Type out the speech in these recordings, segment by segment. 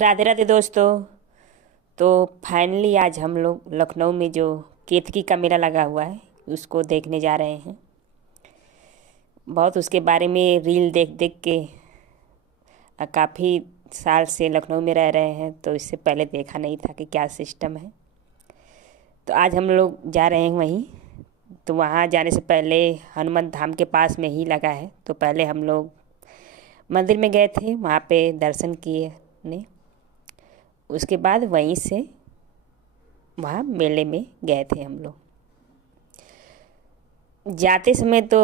राधे राधे दोस्तों। तो फाइनली आज हम लोग लखनऊ में जो केतकी का मेला लगा हुआ है उसको देखने जा रहे हैं। बहुत उसके बारे में रील देख देख के काफ़ी साल से लखनऊ में रह रहे हैं, तो इससे पहले देखा नहीं था कि क्या सिस्टम है। तो आज हम लोग जा रहे हैं वहीं। तो वहाँ जाने से पहले हनुमान धाम के पास में ही लगा है, तो पहले हम लोग मंदिर में गए थे, वहाँ पे दर्शन किए ने। उसके बाद वहीं से वहाँ मेले में गए थे हम लोग। जाते समय तो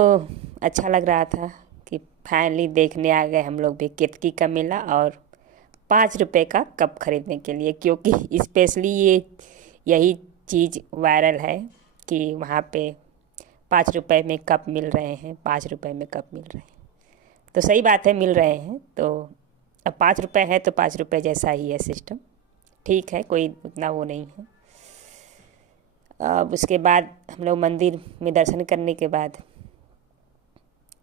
अच्छा लग रहा था कि फाइनली देखने आ गए हम लोग भी केतकी का मेला, और 5 रुपए का कप खरीदने के लिए, क्योंकि स्पेशली यही चीज़ वायरल है कि वहाँ पे 5 रुपए में कप मिल रहे हैं, 5 रुपए में कप मिल रहे हैं। तो सही बात है, मिल रहे हैं। तो अब 5 रुपए है तो 5 रुपए जैसा ही है सिस्टम, ठीक है, कोई उतना वो नहीं है। अब उसके बाद हम लोग मंदिर में दर्शन करने के बाद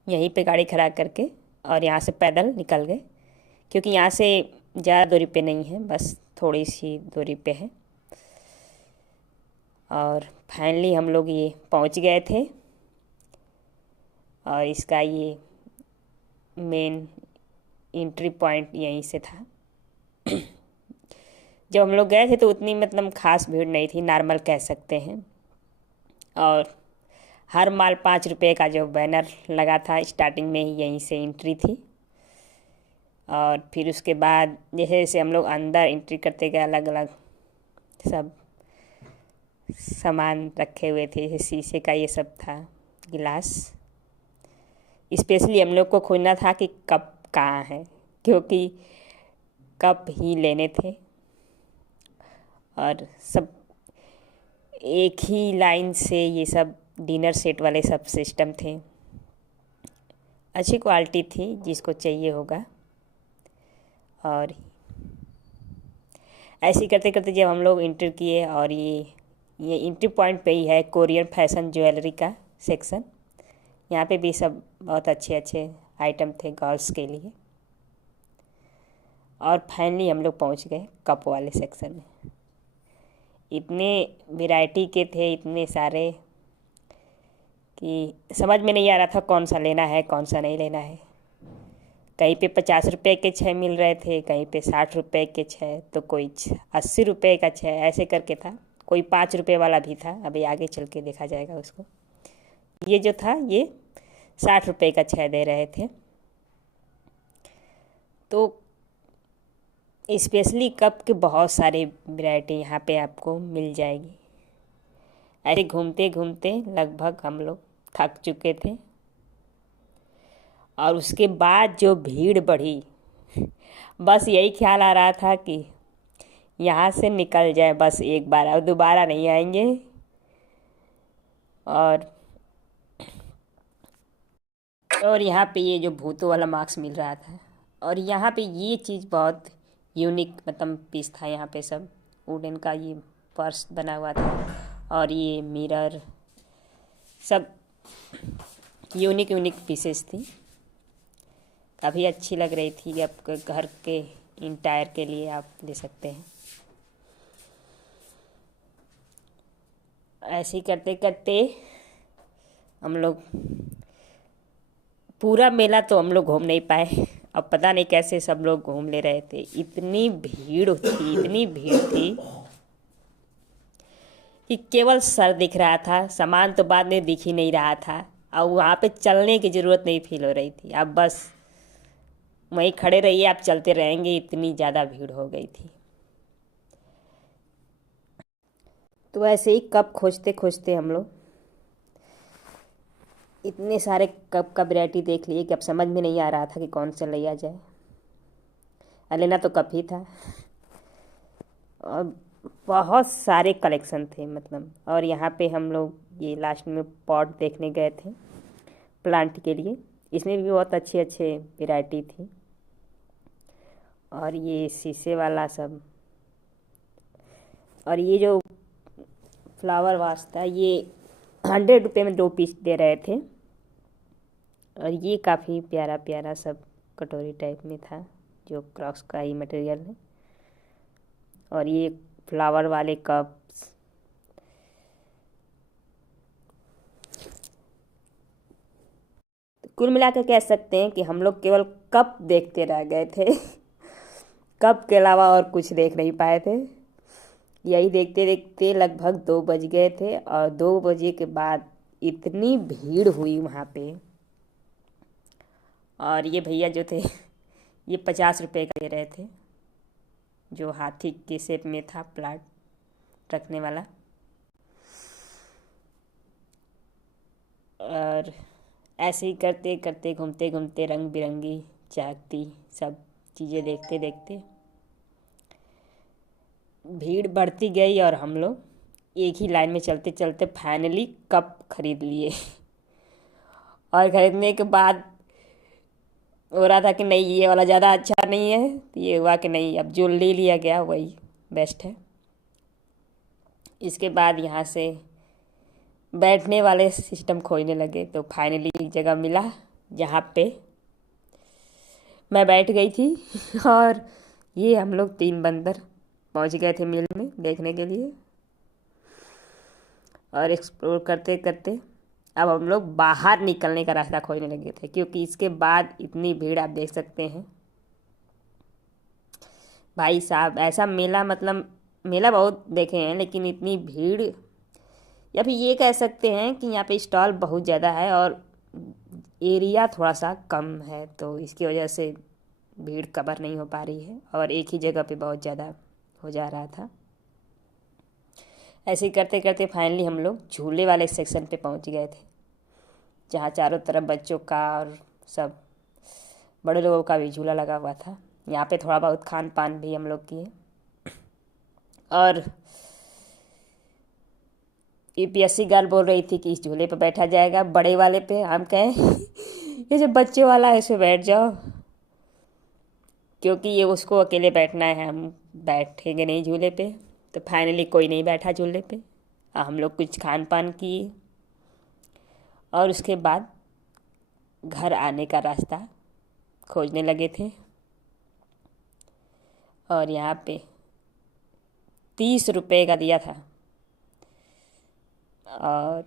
यहीं पे गाड़ी खड़ा करके और यहाँ से पैदल निकल गए, क्योंकि यहाँ से ज़्यादा दूरी पे नहीं है, बस थोड़ी सी दूरी पे है। और फाइनली हम लोग ये पहुँच गए थे, और इसका ये मेन एंट्री पॉइंट यहीं से था। जब हम लोग गए थे तो उतनी मतलब ख़ास भीड़ नहीं थी, नॉर्मल कह सकते हैं। और हर माल 5 रुपए का जो बैनर लगा था, स्टार्टिंग में ही यहीं से एंट्री थी। और फिर उसके बाद जैसे जैसे हम लोग अंदर एंट्री करते गए, अलग अलग सब सामान रखे हुए थे, जैसे शीशे का ये सब था, गिलास। स्पेशली हम लोग को खोजना था कि कप कहाँ है, क्योंकि कप ही लेने थे। और सब एक ही लाइन से ये सब डिनर सेट वाले सब सिस्टम थे, अच्छी क्वालिटी थी, जिसको चाहिए होगा। और ऐसे ही करते करते जब हम लोग इंटर किए, और ये इंट्री पॉइंट पे ही है कोरियन फैशन ज्वेलरी का सेक्शन। यहाँ पे भी सब बहुत अच्छे अच्छे आइटम थे गर्ल्स के लिए। और फाइनली हम लोग पहुँच गए कप वाले सेक्शन में। इतने वैरायटी के थे, इतने सारे, कि समझ में नहीं आ रहा था कौन सा लेना है कौन सा नहीं लेना है। कहीं पे 50 रुपए के 6 मिल रहे थे, कहीं पे 60 रुपए के 6, तो कोई 80 रुपए का 6, ऐसे करके था। कोई 5 रुपए वाला भी था, अभी आगे चल के देखा जाएगा उसको। ये जो था ये 60 रुपए का 6 दे रहे थे। तो स्पेशली कप के बहुत सारे वैरायटी यहाँ पे आपको मिल जाएगी। ऐसे घूमते घूमते लगभग हम लोग थक चुके थे, और उसके बाद जो भीड़ बढ़ी, बस यही ख्याल आ रहा था कि यहाँ से निकल जाए बस एक बार, अब दोबारा नहीं आएंगे। और यहाँ पे ये जो भूतों वाला मार्क्स मिल रहा था, और यहाँ पे ये चीज़ बहुत यूनिक मतलब पीस था। यहाँ पे सब वुडन का ये पर्स बना हुआ था, और ये मिरर, सब यूनिक यूनिक पीसेस थी, काफ़ी अच्छी लग रही थी। आपके घर के इंटायर के लिए आप ले सकते हैं। ऐसे ही करते करते हम लोग पूरा मेला तो हम लोग घूम नहीं पाए। अब पता नहीं कैसे सब लोग घूम ले रहे थे, इतनी भीड़ थी, इतनी भीड़ थी कि केवल सर दिख रहा था, सामान तो बाद में दिख ही नहीं रहा था। और वहाँ पे चलने की ज़रूरत नहीं फील हो रही थी, आप बस वहीं खड़े रहिए, आप चलते रहेंगे, इतनी ज़्यादा भीड़ हो गई थी। तो ऐसे ही कप खोजते खोजते हम लोग इतने सारे कप का वैरायटी देख लिए कि अब समझ में नहीं आ रहा था कि कौन सा लिया जाए। लेना तो कप ही था, और बहुत सारे कलेक्शन थे मतलब। और यहाँ पे हम लोग ये लास्ट में पॉट देखने गए थे प्लांट के लिए, इसमें भी बहुत अच्छे अच्छे वैरायटी थी। और ये शीशे वाला सब, और ये जो फ्लावर वास था, ये 100 रुपये में 2 पीस दे रहे थे। और ये काफ़ी प्यारा प्यारा सब कटोरी टाइप में था, जो क्रॉक्स का ही मटेरियल है। और ये फ्लावर वाले कप। कुल मिलाकर कह सकते हैं कि हम लोग केवल कप देखते रह गए थे। कप के अलावा और कुछ देख नहीं पाए थे। यही देखते देखते लगभग 2 बज गए थे, और 2 बजे के बाद इतनी भीड़ हुई वहाँ पे। और ये भैया जो थे ये 50 रुपये का दे रहे थे, जो हाथी के शेप में था प्लाट रखने वाला। और ऐसे ही करते करते घूमते घूमते रंग बिरंगी चाकती सब चीज़ें देखते देखते भीड़ बढ़ती गई, और हम लोग एक ही लाइन में चलते चलते फाइनली कप खरीद लिए। और खरीदने के बाद हो रहा था कि नहीं, ये वाला ज़्यादा अच्छा नहीं है, तो ये हुआ कि नहीं, अब जो ले लिया गया वही बेस्ट है। इसके बाद यहाँ से बैठने वाले सिस्टम खोजने लगे, तो फाइनली एक जगह मिला जहाँ पे मैं बैठ गई थी। और ये हम लोग 3 बंदर पहुँच गए थे मिल में देखने के लिए। और एक्सप्लोर करते करते अब हम लोग बाहर निकलने का रास्ता खोजने लगे थे, क्योंकि इसके बाद इतनी भीड़ आप देख सकते हैं भाई साहब। ऐसा मेला, मतलब मेला बहुत देखे हैं, लेकिन इतनी भीड़, या फिर ये कह सकते हैं कि यहाँ पे स्टॉल बहुत ज़्यादा है और एरिया थोड़ा सा कम है, तो इसकी वजह से भीड़ कवर नहीं हो पा रही है, और एक ही जगह पे बहुत ज़्यादा हो जा रहा था। ऐसे ही करते करते फाइनली हम लोग झूले वाले सेक्शन पे पहुँच गए थे, जहाँ चारों तरफ बच्चों का और सब बड़े लोगों का भी झूला लगा हुआ था। यहाँ पे थोड़ा बहुत खान पान भी हम लोग किए। और यूपीएससी गर्ल बोल रही थी कि इस झूले पे बैठा जाएगा, बड़े वाले पे। हम कहें ये जो बच्चे वाला है इसमें बैठ जाओ, क्योंकि ये उसको अकेले बैठना है, हम बैठेंगे नहीं झूले पे। तो फाइनली कोई नहीं बैठा झूले पे। हम लोग कुछ खान पान किए, और उसके बाद घर आने का रास्ता खोजने लगे थे। और यहाँ पे 30 रुपये का दिया था, और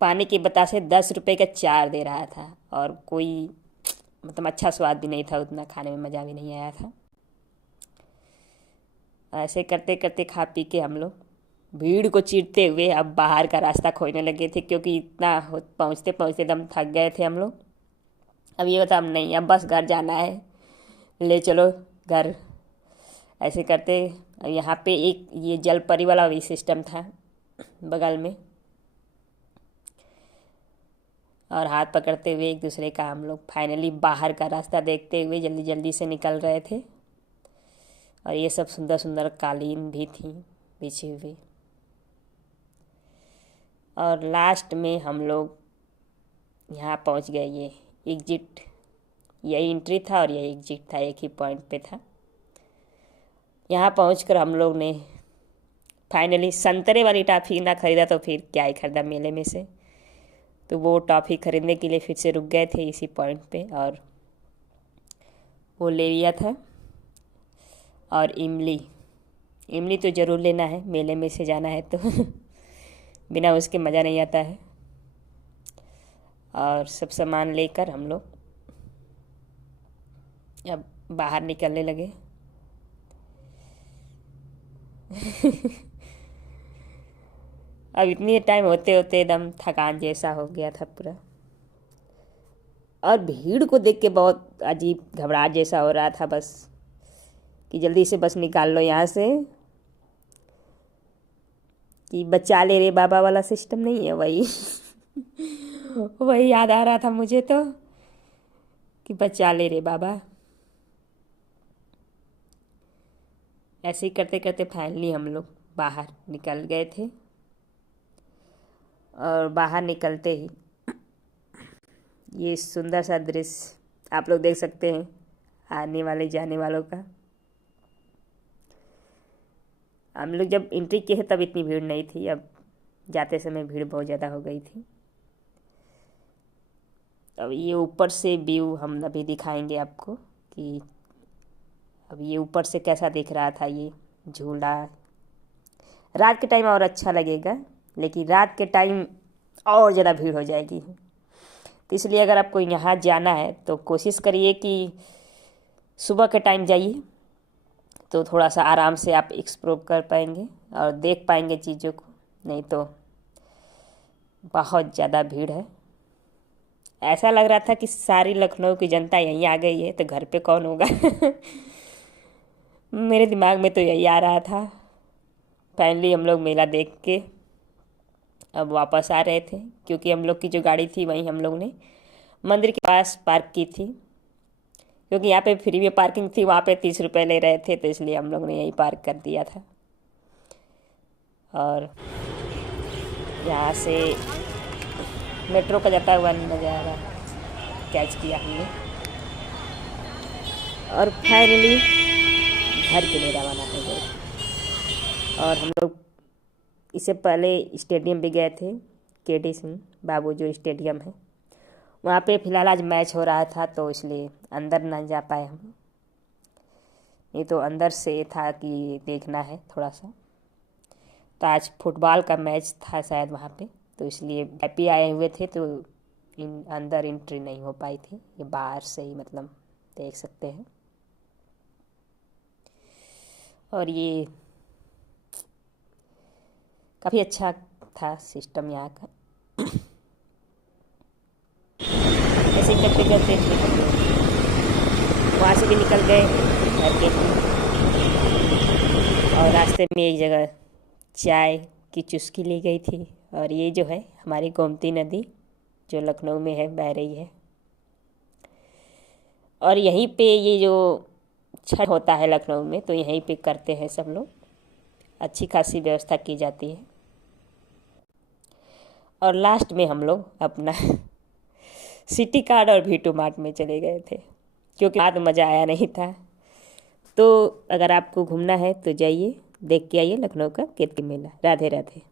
पानी की बतासे 10 रुपये का 4 दे रहा था, और कोई मतलब अच्छा स्वाद भी नहीं था, उतना खाने में मज़ा भी नहीं आया था। ऐसे करते करते खा पी के हम लोग भीड़ को चीरते हुए अब बाहर का रास्ता खोजने लगे थे, क्योंकि इतना पहुँचते पहुँचते दम थक गए थे हम लोग। अब ये बता, हम नहीं, अब बस घर जाना है, ले चलो घर। ऐसे करते अब यहाँ पे एक ये जल परी वाला भी सिस्टम था बगल में, और हाथ पकड़ते हुए एक दूसरे का हम लोग फाइनली बाहर का रास्ता देखते हुए जल्दी जल्दी से निकल रहे थे। और ये सब सुंदर सुंदर कालीन भी थी बिछी हुई। और लास्ट में हम लोग यहाँ पहुँच गए। ये एग्जिट, यही एंट्री था और यही एग्जिट था, एक ही पॉइंट पे था। यहाँ पहुँचकर हम लोग ने फाइनली संतरे वाली टॉफ़ी ना ख़रीदा तो फिर क्या ही ख़रीदा मेले में से। तो वो टॉफ़ी ख़रीदने के लिए फिर से रुक गए थे इसी पॉइंट पे, और वो ले लिया था। और इमली, इमली तो ज़रूर लेना है, मेले में से जाना है तो बिना उसके मज़ा नहीं आता है। और सब सामान लेकर हम लोग अब बाहर निकलने लगे। अब इतनी टाइम होते होते एकदम थकान जैसा हो गया था पूरा, और भीड़ को देख के बहुत अजीब घबराहट जैसा हो रहा था, बस कि जल्दी से बस निकाल लो यहाँ से। कि बचा ले रे बाबा वाला सिस्टम नहीं है, वही वही याद आ रहा था मुझे तो, कि बचा ले रे बाबा। ऐसे ही करते करते फाइनली हम लोग बाहर निकल गए थे। और बाहर निकलते ही ये सुंदर सा दृश्य आप लोग देख सकते हैं, आने वाले जाने वालों का। हम लोग जब एंट्री किए तब इतनी भीड़ नहीं थी, अब जाते समय भीड़ बहुत ज़्यादा हो गई थी। अब ये ऊपर से व्यू हम अभी दिखाएंगे आपको, कि अब ये ऊपर से कैसा दिख रहा था ये झूला। रात के टाइम और अच्छा लगेगा, लेकिन रात के टाइम और ज़्यादा भीड़ हो जाएगी। तो इसलिए अगर आपको यहाँ जाना है तो कोशिश करिए कि सुबह के टाइम जाइए, तो थोड़ा सा आराम से आप एक्सप्लोर कर पाएंगे और देख पाएंगे चीज़ों को। नहीं तो बहुत ज़्यादा भीड़ है। ऐसा लग रहा था कि सारी लखनऊ की जनता यहीं आ गई है, तो घर पे कौन होगा। मेरे दिमाग में तो यही आ रहा था। फाइनली हम लोग मेला देख के अब वापस आ रहे थे, क्योंकि हम लोग की जो गाड़ी थी वहीं हम लोग ने मंदिर के पास पार्क की थी, क्योंकि यहाँ पे फ्री में पार्किंग थी, वहाँ पे 30 रुपये ले रहे थे, तो इसलिए हम लोग ने यहीं पार्क कर दिया था। और यहाँ से मेट्रो का जाता हुआ नज़ारा कैच किया हमने, और फाइनली घर के लिए रवाना हो गए। और हम लोग इससे पहले स्टेडियम भी गए थे, KD सिंह बाबू जो स्टेडियम है, वहाँ पे फ़िलहाल आज मैच हो रहा था, तो इसलिए अंदर ना जा पाए हम। नहीं तो अंदर से था कि देखना है थोड़ा सा। तो आज फुटबॉल का मैच था शायद वहाँ पे, तो इसलिए VIP आए हुए थे, तो अंदर एंट्री नहीं हो पाई थी। ये बाहर से ही मतलब देख सकते हैं। और ये काफ़ी अच्छा था सिस्टम यहाँ का। ऐसे ही करते करते वहाँ से भी निकल गए घर के। और रास्ते में एक जगह चाय की चुस्की ली गई थी। और ये जो है हमारी गोमती नदी जो लखनऊ में है, बह रही है। और यहीं पे ये जो छठ होता है लखनऊ में, तो यहीं पे करते हैं सब लोग। अच्छी खासी व्यवस्था की जाती है। और लास्ट में हम लोग अपना सिटी कार्ड और V2 मार्ट में चले गए थे, क्योंकि बाद मज़ा आया नहीं था। तो अगर आपको घूमना है तो जाइए, देख के आइए लखनऊ का केतकी मेला। राधे राधे।